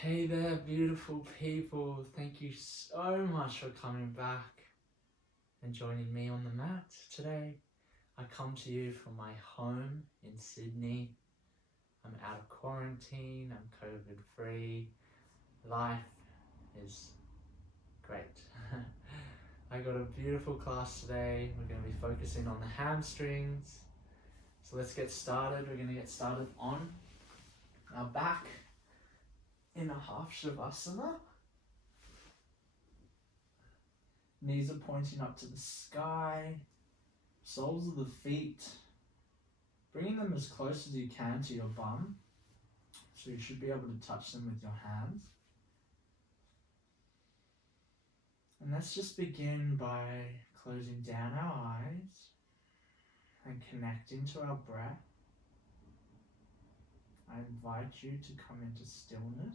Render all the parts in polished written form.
Hey there, beautiful people. Thank you so much for coming back and joining me on the mat today. I come to you from my home in Sydney. I'm out of quarantine, I'm COVID free. Life is great. I got a beautiful class today. We're going to be focusing on the hamstrings. So let's get started. We're going to get started on our back in a half shavasana. Knees are pointing up to the sky, soles of the feet, bringing them as close as you can to your bum, so you should be able to touch them with your hands. And let's just begin by closing down our eyes and connecting to our breath. I invite you to come into stillness.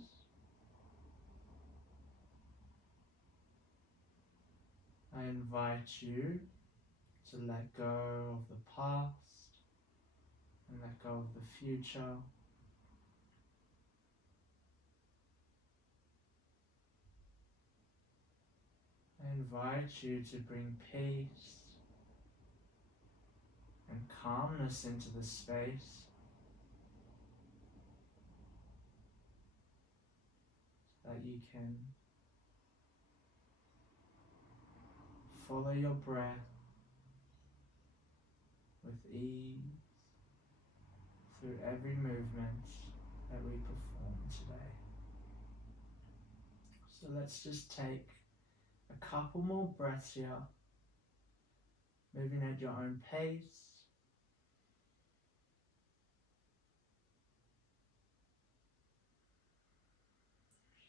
I invite you to let go of the past and let go of the future. I invite you to bring peace and calmness into the space, so that you can follow your breath with ease through every movement that we perform today. So let's just take a couple more breaths here, moving at your own pace.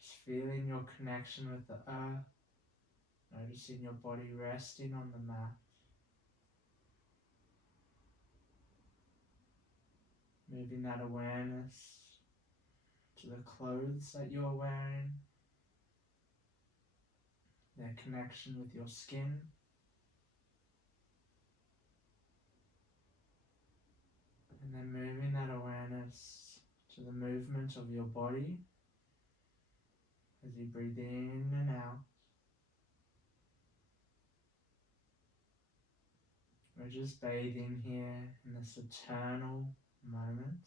Just feeling your connection with the earth, noticing your body resting on the mat. Moving that awareness to the clothes that you're wearing, their connection with your skin. And then moving that awareness to the movement of your body as you breathe in and out. We're just bathing here in this eternal moment,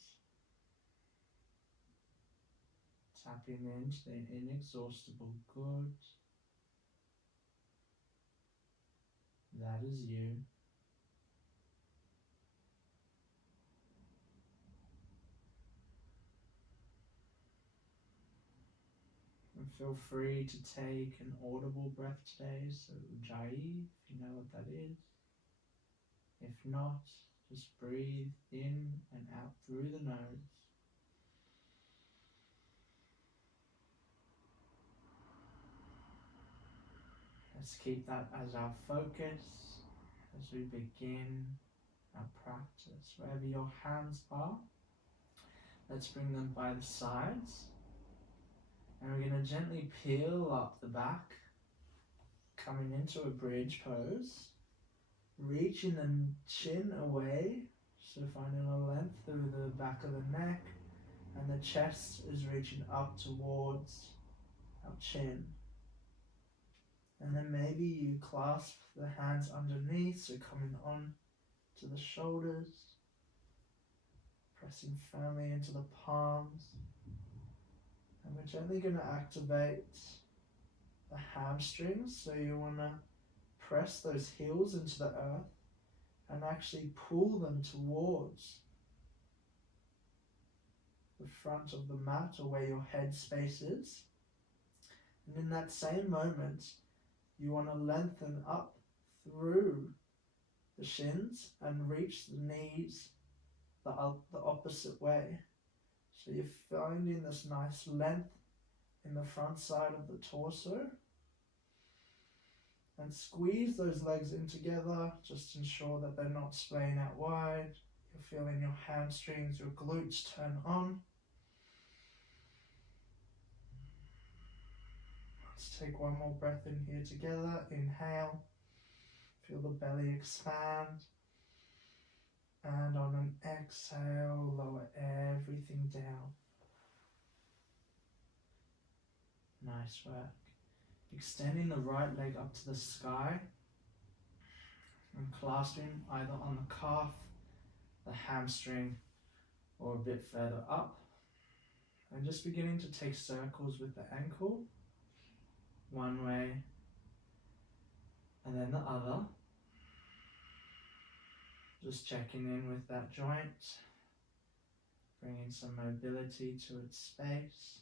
tapping into the inexhaustible good that is you. And feel free to take an audible breath today, so Ujjayi, if you know what that is. If not, just breathe in and out through the nose. Let's keep that as our focus as we begin our practice. Wherever your hands are, let's bring them by the sides. And we're going to gently peel up the back, coming into a bridge pose. Reaching the chin away, so finding a length through the back of the neck, and the chest is reaching up towards our chin. And then maybe you clasp the hands underneath, so coming on to the shoulders, pressing firmly into the palms. And we're gently going to activate the hamstrings, so you want to press those heels into the earth and actually pull them towards the front of the mat, or where your head space is. And in that same moment, you want to lengthen up through the shins and reach the knees the opposite way. So you're finding this nice length in the front side of the torso. And squeeze those legs in together, just ensure that they're not splaying out wide. You're feeling your hamstrings, your glutes turn on. Let's take one more breath in here together. Inhale, feel the belly expand. And on an exhale, lower everything down. Nice work. Extending the right leg up to the sky and clasping either on the calf, the hamstring, or a bit further up. And just beginning to take circles with the ankle, one way and then the other. Just checking in with that joint, bringing some mobility to its space.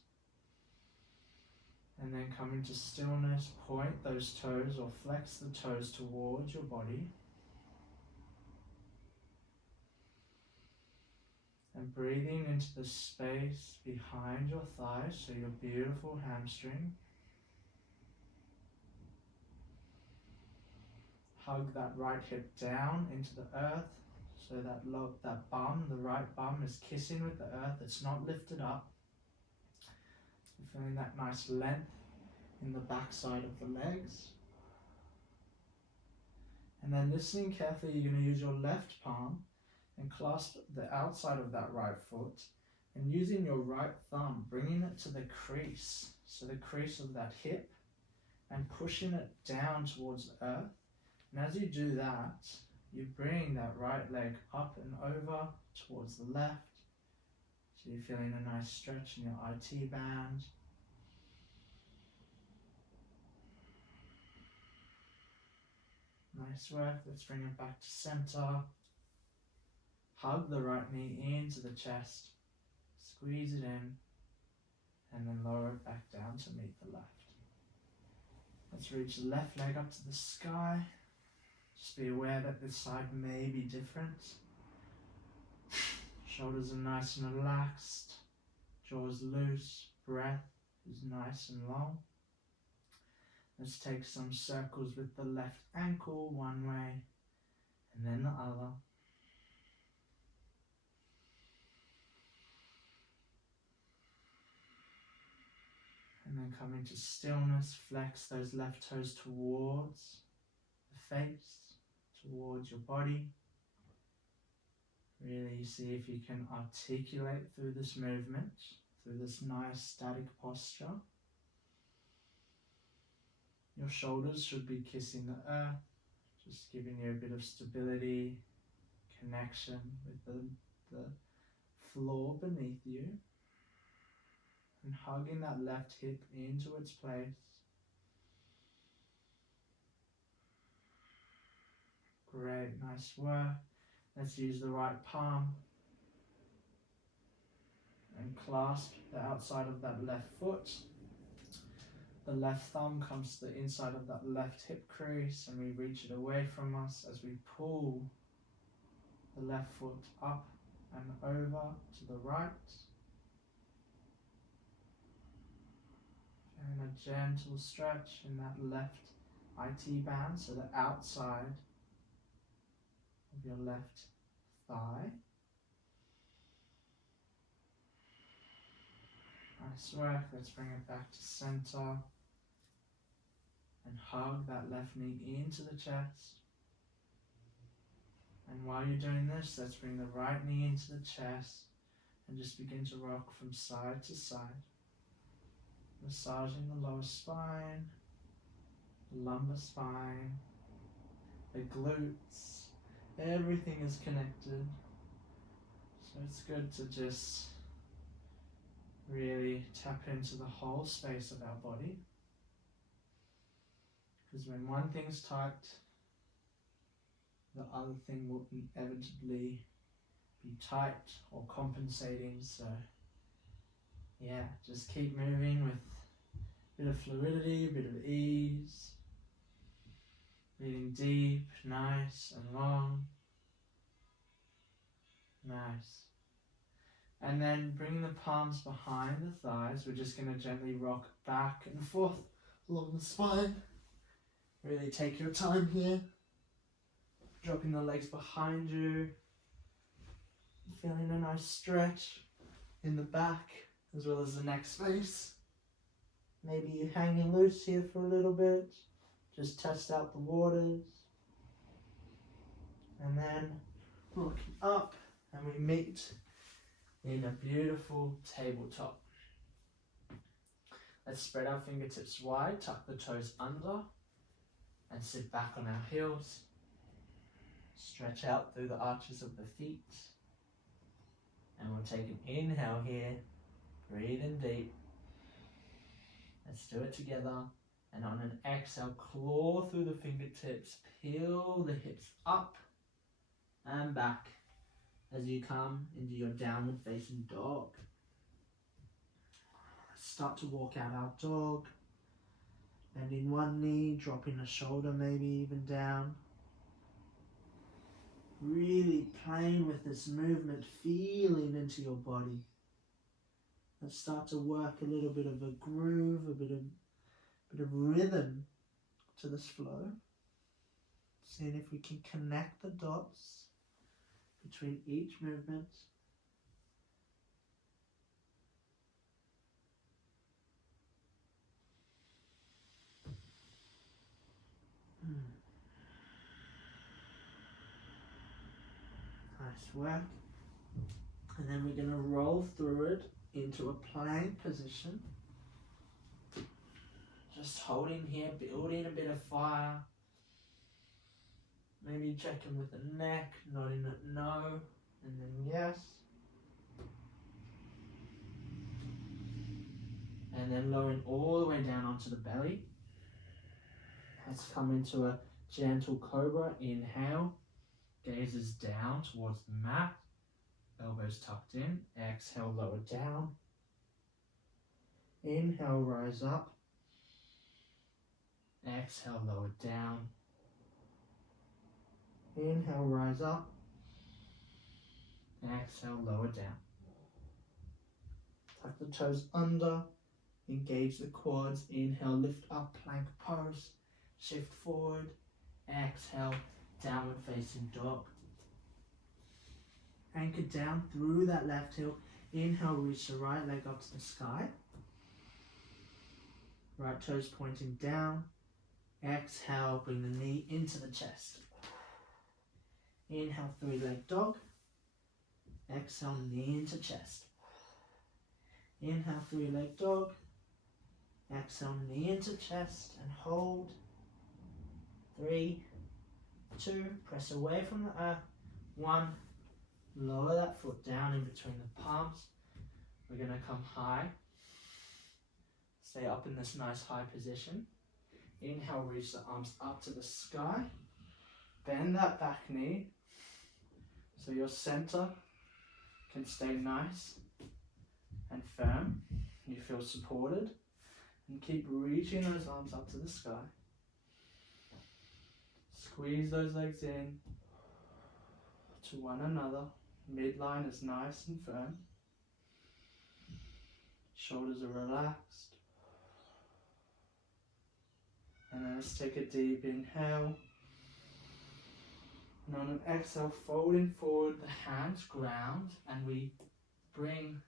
And then coming to stillness, point those toes or flex the toes towards your body. And breathing into the space behind your thighs, so your beautiful hamstring. Hug that right hip down into the earth, so that bum, the right bum, is kissing with the earth. It's not lifted up. You're feeling that nice length in the back side of the legs. And then listening carefully, you're going to use your left palm and clasp the outside of that right foot, and using your right thumb, bringing it to the crease, so the crease of that hip, and pushing it down towards the earth. And as you do that, you bring that right leg up and over towards the left. So you're feeling a nice stretch in your IT band. Nice work. Let's bring it back to center. Hug the right knee into the chest. Squeeze it in. And then lower it back down to meet the left. Let's reach the left leg up to the sky. Just be aware that this side may be different. Shoulders are nice and relaxed. Jaws loose. Breath is nice and long. Let's take some circles with the left ankle one way and then the other. And then come into stillness. Flex those left toes towards the face, towards your body. Really see if you can articulate through this movement, through this nice static posture. Your shoulders should be kissing the earth, just giving you a bit of stability, connection with the floor beneath you. And hugging that left hip into its place. Great, nice work. Let's use the right palm and clasp the outside of that left foot. The left thumb comes to the inside of that left hip crease and we reach it away from us as we pull the left foot up and over to the right. And a gentle stretch in that left IT band, so the outside of your left thigh. Nice work. Let's bring it back to center and hug that left knee into the chest. And while you're doing this, let's bring the right knee into the chest and just begin to rock from side to side. Massaging the lower spine, the lumbar spine, the glutes, everything is connected. So it's good to just really tap into the whole space of our body. Because when one thing's tight, the other thing will inevitably be tight or compensating. So yeah, just keep moving with a bit of fluidity, a bit of ease. Breathing deep, nice and long. Nice. And then bring the palms behind the thighs. We're just going to gently rock back and forth along the spine. Really take your time here. Dropping the legs behind you. Feeling a nice stretch in the back as well as the neck space. Maybe you're hanging loose here for a little bit. Just test out the waters. And then looking up and we meet in a beautiful tabletop. Let's spread our fingertips wide, tuck the toes under, and sit back on our heels. Stretch out through the arches of the feet. And we'll take an inhale here. Breathe in deep. Let's do it together. And on an exhale, claw through the fingertips, peel the hips up and back as you come into your downward facing dog. Let's start to walk out our dog. Bending one knee, dropping a shoulder maybe even down. Really playing with this movement, feeling into your body. Let's start to work a little bit of a groove, a bit of rhythm to this flow. Seeing if we can connect the dots between each movement. Nice work. And then we're going to roll through it into a plank position. Just holding here, building a bit of fire. Maybe checking with the neck, nodding at no, and then yes. And then lowering all the way down onto the belly. Let's come into a gentle cobra. Inhale, gazes down towards the mat. Elbows tucked in. Exhale, lower down. Inhale, rise up. Exhale, lower down. Inhale, rise up. Exhale, lower down. Tuck the toes under. Engage the quads. Inhale, lift up, plank pose. Shift forward. Exhale, downward facing dog. Anchor down through that left heel. Inhale, reach the right leg up to the sky. Right toes pointing down. Exhale, bring the knee into the chest. Inhale, three-leg dog. Exhale, knee into chest. Inhale, three-leg dog. Exhale, knee into chest and hold. 3, 2, press away from the earth. 1, lower that foot down in between the palms. We're going to come high. Stay up in this nice high position. Inhale, reach the arms up to the sky. Bend that back knee so your center can stay nice and firm. You feel supported. And keep reaching those arms up to the sky. Squeeze those legs in to one another. Midline is nice and firm. Shoulders are relaxed. And then let's take a deep inhale. And on an exhale, folding forward, the hands ground, and we bring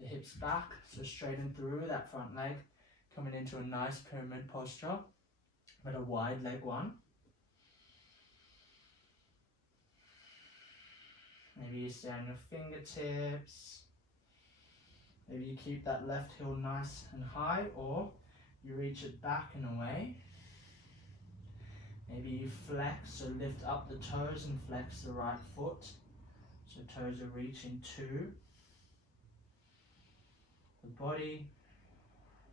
the hips back, so straighten through that front leg, coming into a nice pyramid posture, but a wide leg one. Maybe you stay on your fingertips. Maybe you keep that left heel nice and high, or you reach it back and away. Maybe you flex or lift up the toes and flex the right foot, so toes are reaching to the body.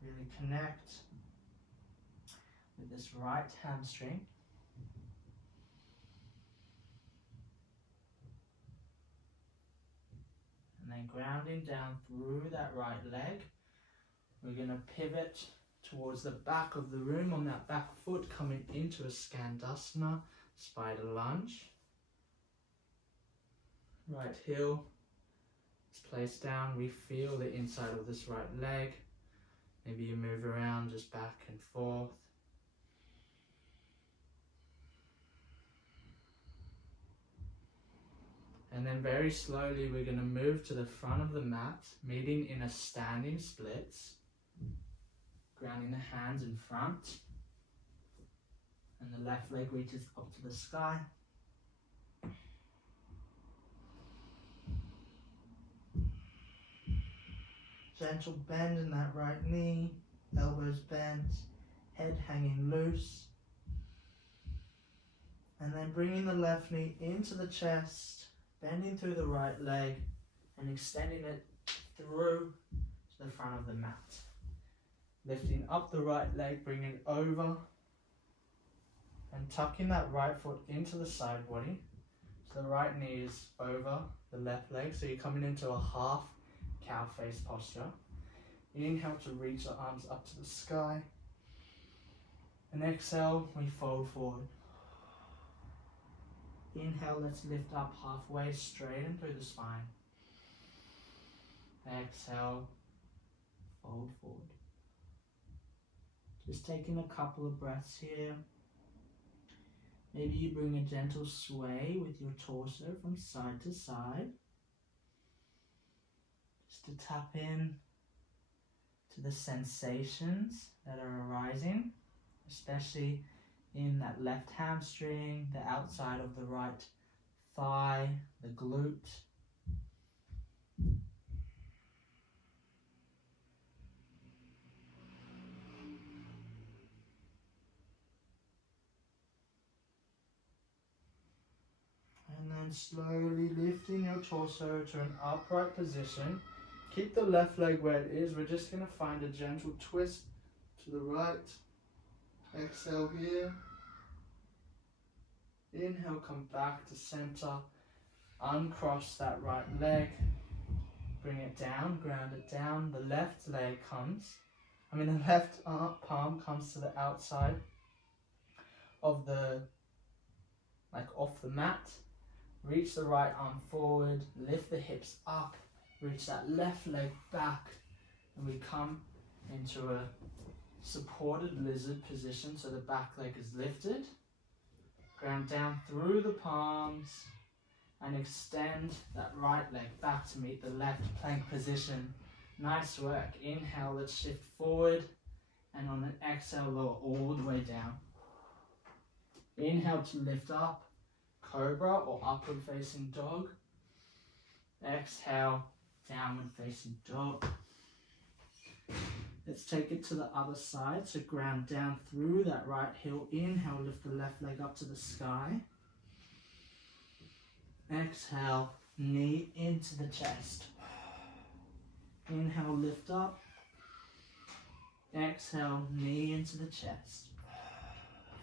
Really connect with this right hamstring. And then grounding down through that right leg. We're going to pivot towards the back of the room on that back foot, coming into a Skandasana, spider lunge. Right heel is placed down. We feel the inside of this right leg. Maybe you move around just back and forth. And then very slowly we're going to move to the front of the mat, meeting in a standing splits. Grounding the hands in front. And the left leg reaches up to the sky. Gentle bend in that right knee, elbows bent, head hanging loose. And then bringing the left knee into the chest, bending through the right leg and extending it through to the front of the mat. Lifting up the right leg, bringing it over and tucking that right foot into the side body. So the right knee is over the left leg, so you're coming into a half cow face posture. Inhale to reach the arms up to the sky. And exhale, we fold forward. Inhale, let's lift up halfway, straighten through the spine. Exhale, fold forward. Just taking a couple of breaths here. Maybe you bring a gentle sway with your torso from side to side. Just to tap in to the sensations that are arising, especially in that left hamstring, the outside of the right thigh, the glute. And then slowly lifting your torso to an upright position. Keep the left leg where it is. We're just going to find a gentle twist to the right. Exhale here. Inhale, come back to center. Uncross that right leg. Bring it down, ground it down. The left palm comes to the outside of off the mat. Reach the right arm forward, lift the hips up, reach that left leg back, and we come into a supported lizard position, so the back leg is lifted. Ground down through the palms and extend that right leg back to meet the left plank position. Nice work. Inhale, let's shift forward, and on an exhale, lower all the way down. Inhale to lift up, cobra or upward facing dog. Exhale, downward facing dog. Let's take it to the other side. So ground down through that right heel. Inhale, lift the left leg up to the sky. Exhale, knee into the chest. Inhale, lift up. Exhale, knee into the chest.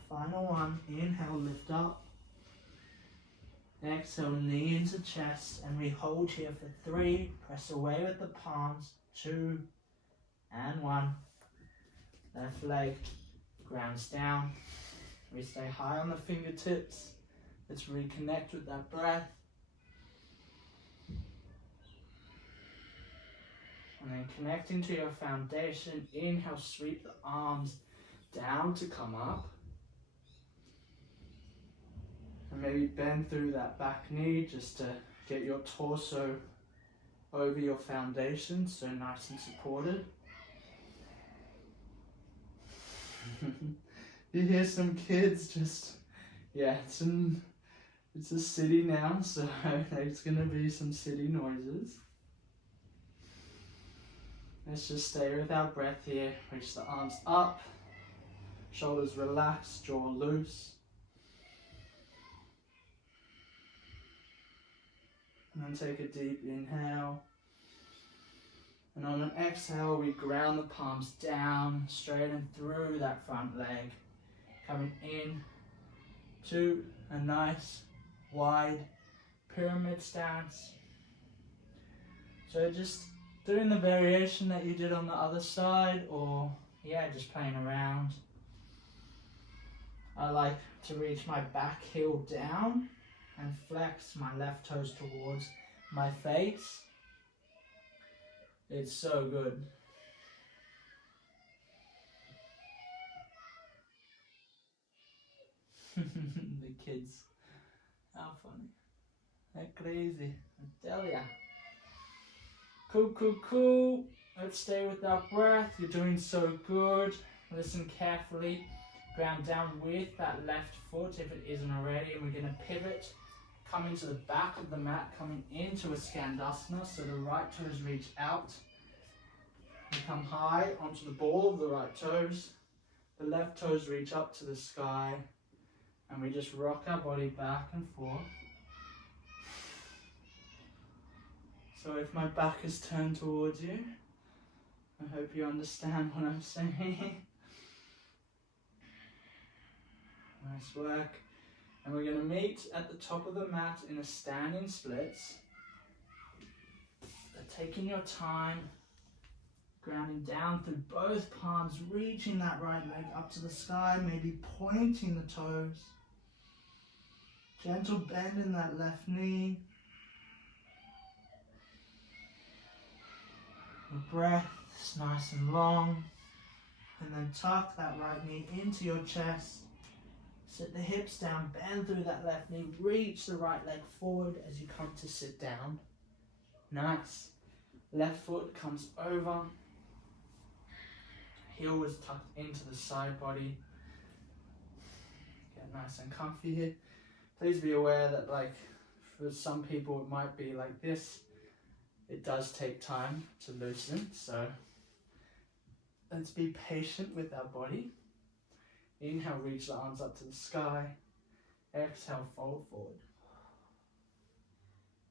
Final one. Inhale, lift up. Exhale, knee into chest, and we hold here for 3. Press away with the palms. 2 and 1. Left leg grounds down. We stay high on the fingertips. Let's reconnect with that breath. And then connecting to your foundation. Inhale, sweep the arms down to come up. And maybe bend through that back knee just to get your torso over your foundation, so nice and supported. You hear some kids just, it's a city now, so there's going to be some city noises. Let's just stay with our breath here. Reach the arms up, shoulders relaxed, jaw loose. And then take a deep inhale. And on an exhale, we ground the palms down, straighten through that front leg. Coming in to a nice wide pyramid stance. So just doing the variation that you did on the other side, or just playing around. I like to reach my back heel down and flex my left toes towards my face. It's so good. The kids, how funny. They're crazy, I tell ya. Cool. Let's stay with our breath. You're doing so good. Listen carefully. Ground down with that left foot if it isn't already, and we're going to pivot. Coming to the back of the mat, coming into a Skandasana, so the right toes reach out. We come high onto the ball of the right toes. The left toes reach up to the sky, and we just rock our body back and forth. So if my back is turned towards you, I hope you understand what I'm saying. Nice work. And we're going to meet at the top of the mat in a standing splits. So taking your time, grounding down through both palms, reaching that right leg up to the sky, maybe pointing the toes. Gentle bend in that left knee. Your breath is nice and long. And then tuck that right knee into your chest. Sit the hips down, bend through that left knee, reach the right leg forward as you come to sit down. Nice. Left foot comes over. Heel is tucked into the side body. Get nice and comfy here. Please be aware that for some people it might be like this. It does take time to loosen, so let's be patient with our body. Inhale, reach the arms up to the sky. Exhale, fold forward.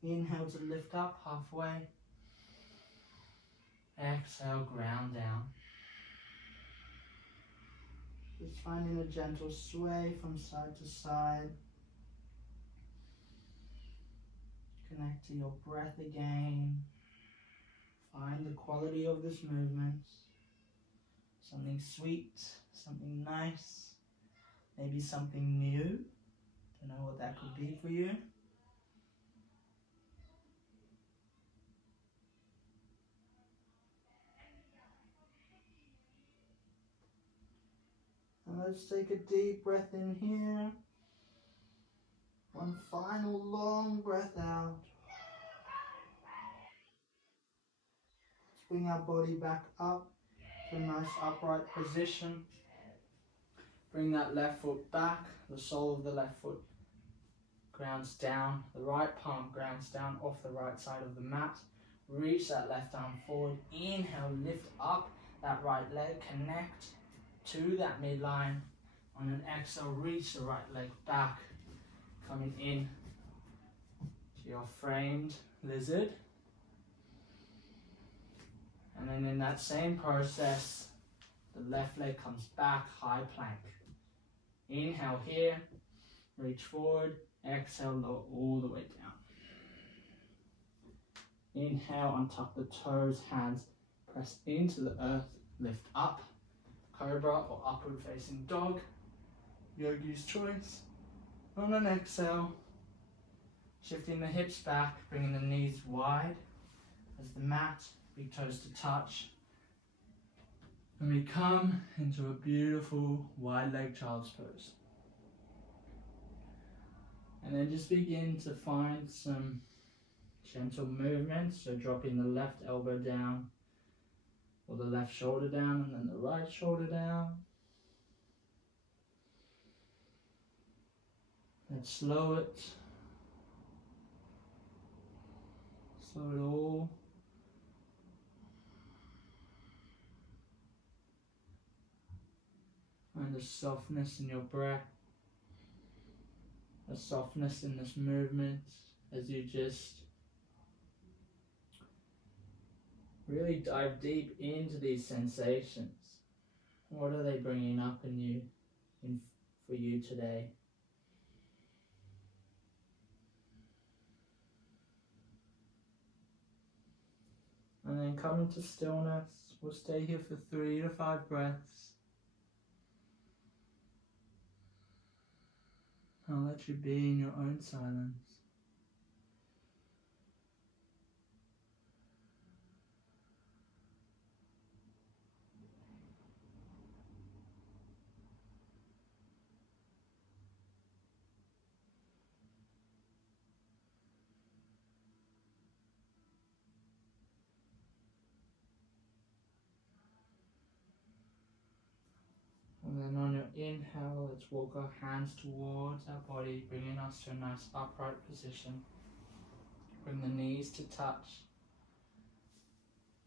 Inhale to lift up halfway. Exhale, ground down. Just finding a gentle sway from side to side. Connect to your breath again. Find the quality of this movement. Something sweet, something nice, maybe something new. Don't know what that could be for you. And let's take a deep breath in here. One final long breath out. Let's bring our body back up to a nice upright position. Bring that left foot back. The sole of the left foot grounds down. The right palm grounds down off the right side of the mat. Reach that left arm forward. Inhale, lift up that right leg. Connect to that midline. On an exhale, reach the right leg back. Coming in to your framed lizard. And then in that same process, the left leg comes back, high plank. Inhale here, reach forward, exhale, lower all the way down. Inhale, untuck the toes, hands press into the earth, lift up, cobra or upward facing dog, yogi's choice. On an exhale, shifting the hips back, bringing the knees wide as the mat, big toes to touch. And we come into a beautiful wide leg child's pose. And then just begin to find some gentle movements. So dropping the left elbow down, or the left shoulder down, and then the right shoulder down. Let's slow it. Slow it all. Find a softness in your breath, a softness in this movement as you just really dive deep into these sensations. What are they bringing up in you, for you today? And then come into stillness. We'll stay here for 3 to 5 breaths. I'll let you be in your own silence. And then on your inhale, let's walk our hands towards our body, bringing us to a nice upright position. Bring the knees to touch.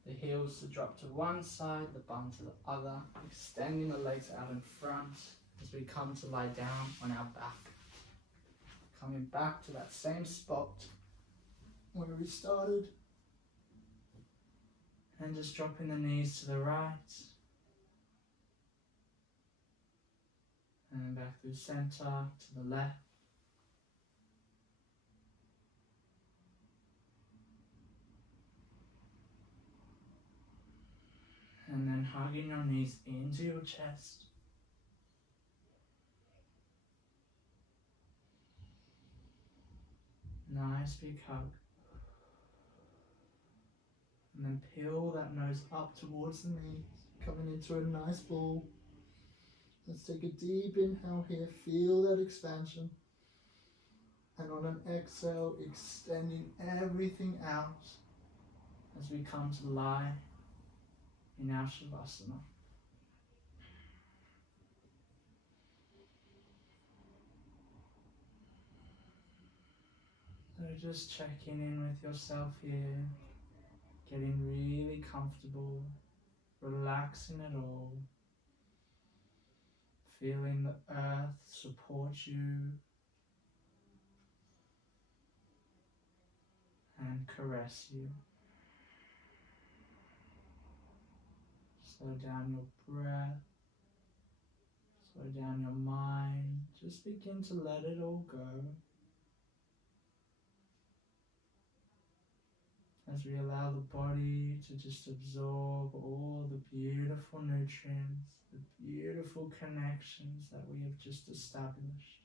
The the heels to drop to one side, the bum to the other, extending the legs out in front as we come to lie down on our back. Coming back to that same spot where we started. And just dropping the knees to the right. And then back through center to the left. And then hugging your knees into your chest. Nice big hug. And then peel that nose up towards the knees, coming into a nice ball. Let's take a deep inhale here, feel that expansion. And on an exhale, extending everything out as we come to lie in our Shavasana. So just checking in with yourself here, getting really comfortable, relaxing it all, feeling the earth support you and caress you. Slow down your breath, slow down your mind, just begin to let it all go. As we allow the body to just absorb all the beautiful nutrients, the beautiful connections that we have just established.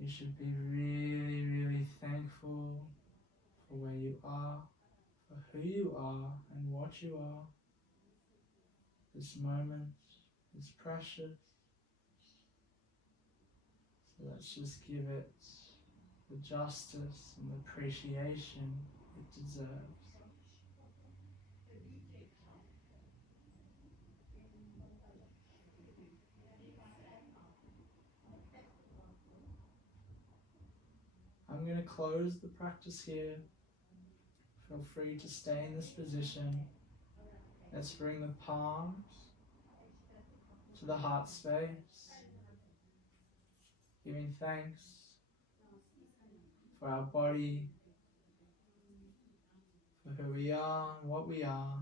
You should be really, really thankful for where you are, for who you are and what you are. This moment is precious. So let's just give it the justice and the appreciation it deserves. I'm going to close the practice here. Feel free to stay in this position. Let's bring the palms to the heart space, giving thanks for our body, for who we are and what we are.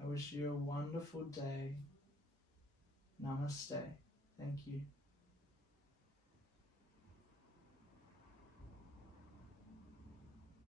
I wish you a wonderful day. Namaste. Thank you.